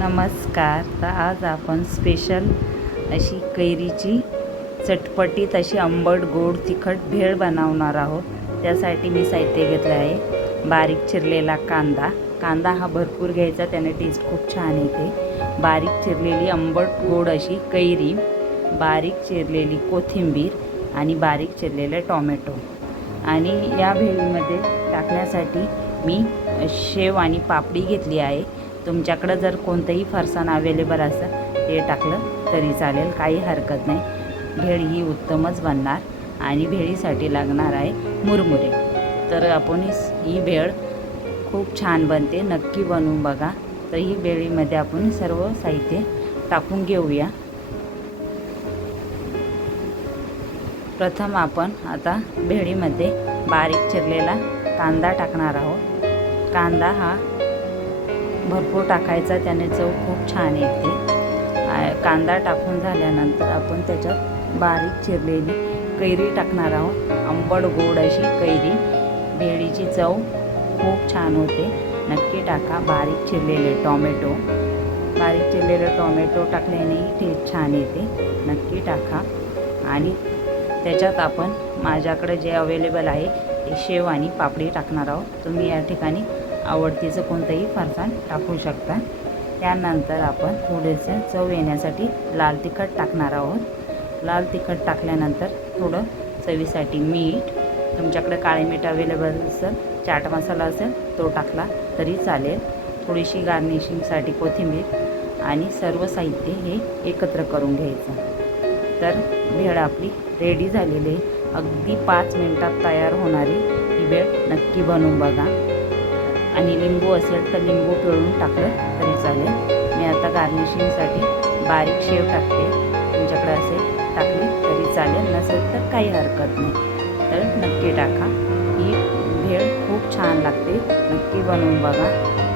नमस्कार. तर आज आपण स्पेशल अशी कैरीची चटपटीत अशी आंबट गोड तिखट भेळ बनवणार आहोत. त्यासाठी मी साहित्य घेतलं आहे. बारीक चिरलेला कांदा. कांदा हा भरपूर घ्यायचा त्याने टेस्ट खूप छान येते. बारीक चिरलेली आंबट गोड अशी कैरी बारीक चिरलेली कोथिंबीर आणि बारीक चिरलेले टॉमॅटो. आणि या भेळीमध्ये टाकण्यासाठी मी शेव आणि पापडी घेतली आहे. तुमच्याकडं जर कोणतंही फरसाण अवेलेबल असं ते टाकलं तरी चालेल काही हरकत नाही. भेळ ही उत्तमच बनणार आणि भेळीसाठी लागणार आहे मुरमुरे. तर आपण ही- ही भेळ खूप छान बनते नक्की बनवून बघा. तर ही भेळीमध्ये आपण सर्व साहित्य टाकून घेऊया. प्रथम आपण आता भेळीमध्ये बारीक चिरलेला कांदा टाकणार आहोत. कांदा हा भरपूर टाकायचा त्याने चव खूप छान येते. कांदा टाकून झाल्यानंतर आपण त्याच्यात बारीक चिरलेली कैरी टाकणार आहोत. आंबट गोड अशी कैरी. भेळीची चव खूप छान होते. नक्की टाका बारीक चिरलेले टॉमॅटो. बारीक चिरलेले टॉमॅटो टाकल्यानेही टेस्ट छान येते. नक्की टाका. आणि त्याच्यात आपण माझ्याकडे जे अवेलेबल आहे ते शेव आणि पापडी टाकणार आहोत. तुम्ही या ठिकाणी आवडतीचं कोणतंही फरसाण टाकू शकता. त्यानंतर आपण थोडेसे चव येण्यासाठी लाल तिखट टाकणार आहोत. लाल तिखट टाकल्यानंतर थोडं चवीसाठी मीठ तुमच्याकडे काळे मीठ अवेलेबल असेल चाट मसाला असेल तो टाकला तरी चालेल. थोडीशी गार्निशिंगसाठी कोथिंबीर आणि सर्व साहित्य हे एकत्र करून घ्यायचं. तर भेळ आपली रेडी झालेली आहे. अगदी पाच मिनटात तयार होणारी ही भेळ नक्की बनवून बघा. आणि लिंबू असेल तर लिंबू पिळून टाकलं तरी चालेल. मी आता गार्निशिंगसाठी बारीक शेव टाकते. तुमच्याकडे असेल टाकली तरी चालेल. नसेल तर काही हरकत नाही. तर नक्की टाका. ही भेळ खूप छान लागते. नक्की बनवून बघा.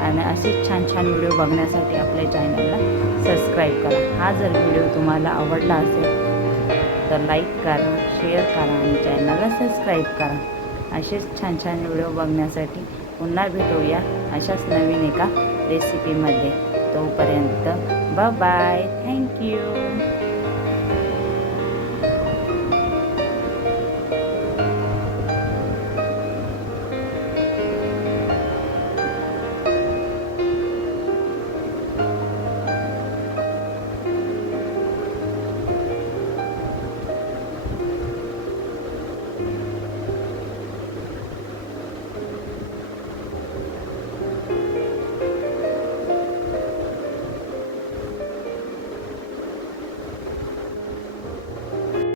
आणि असेच छान छान व्हिडिओ बघण्यासाठी आपल्या चॅनलला सबस्क्राईब करा. हा जर व्हिडिओ तुम्हाला आवडला असेल तर लाईक करा शेअर करा आणि चॅनलला सबस्क्राईब करा. असेच छान छान व्हिडिओ बघण्यासाठी पुन्हा भेटूया अशाच नवीन एका रेसिपीमध्ये तोपर्यंत ब बाय थँक्यू